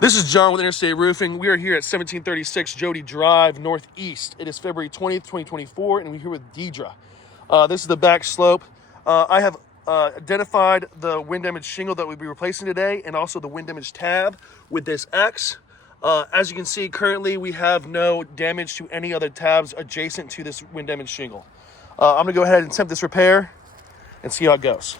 This is John with Interstate Roofing. We are here at 1736 Jody Drive, Northeast. It is February 20th, 2024, and we're here with Deidre. This is the back slope. I have identified the wind damage shingle that we'll be replacing today and also the wind damage tab with this X. As you can see, currently we have no damage to any other tabs adjacent to this wind damage shingle. I'm going to go ahead and attempt this repair and see how it goes.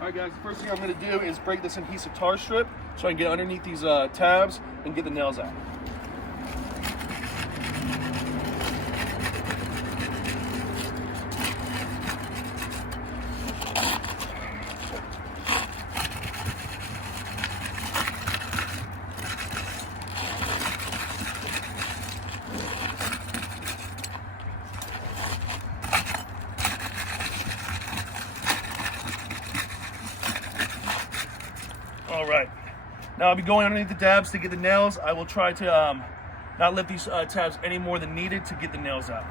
All right, guys, the first thing I'm going to do is break this adhesive tar strip so I can get underneath these tabs and get the nails out. All right, now I'll be going underneath the tabs to get the nails. I will try to not lift these tabs any more than needed to get the nails out.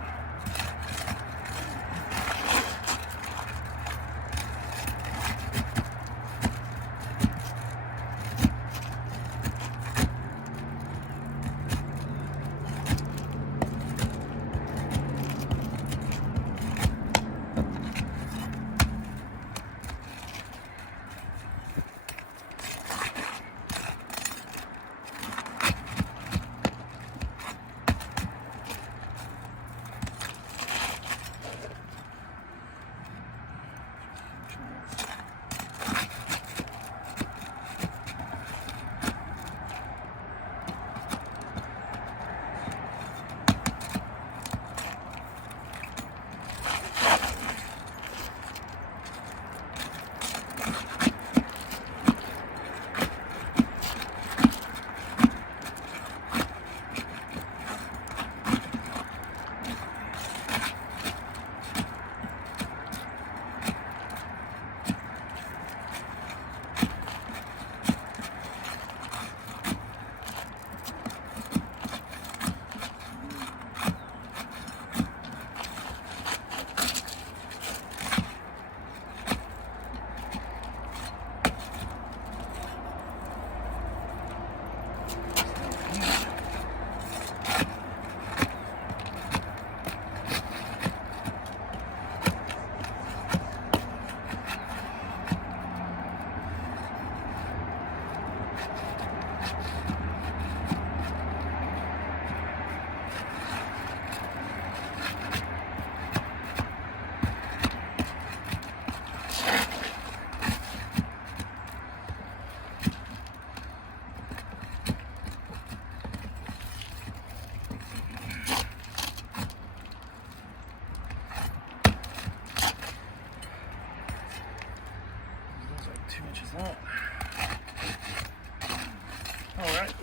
All right,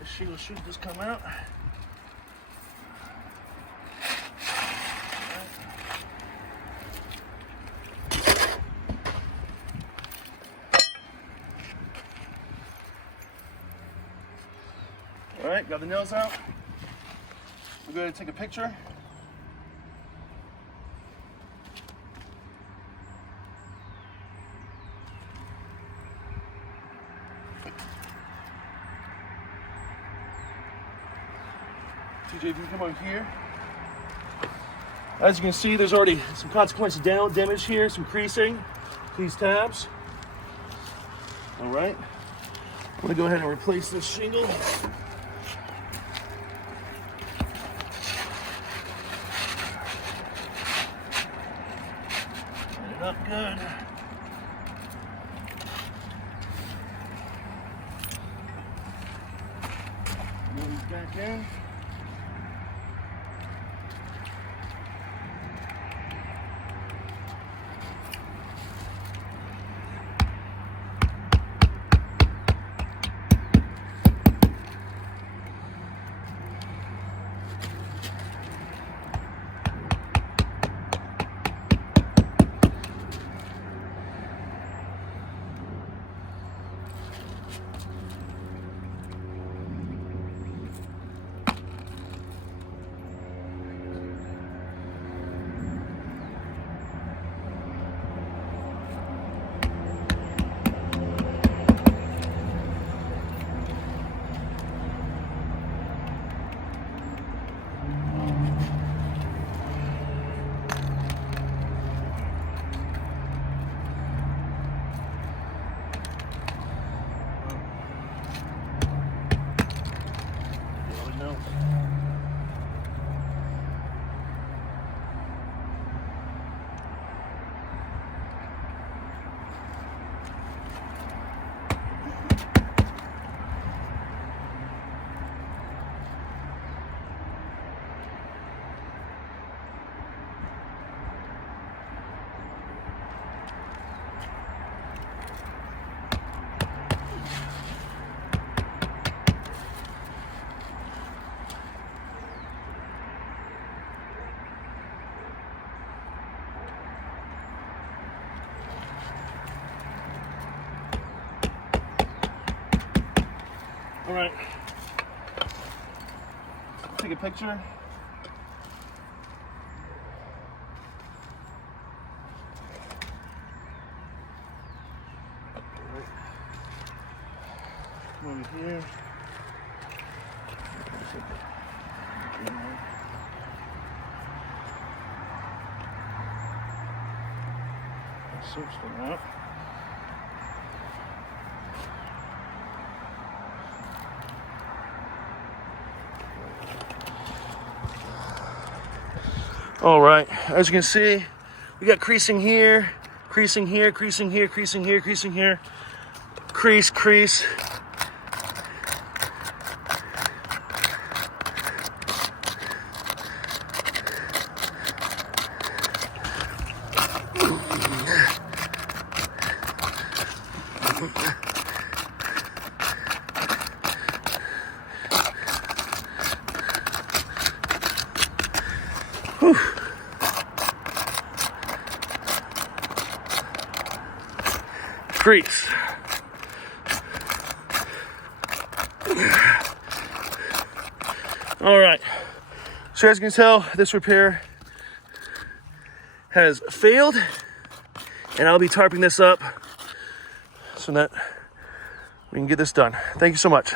this shingle should just come out. All right, got the nails out. We'll go ahead and take a picture. TJ, if you can come over here. As you can see, there's already some consequential damage here, some creasing to these tabs. All right, I'm gonna go ahead and replace this shingle. Line it up good. Move these back in. All right. Take a picture. Come over here. Search for that. All right, as you can see, we got creasing here, creasing here, creasing here, creasing here, creasing here, crease, crease. Whew. Crease. All right, so as you can tell, this repair has failed, and I'll be tarping this up so that we can get this done. Thank you so much.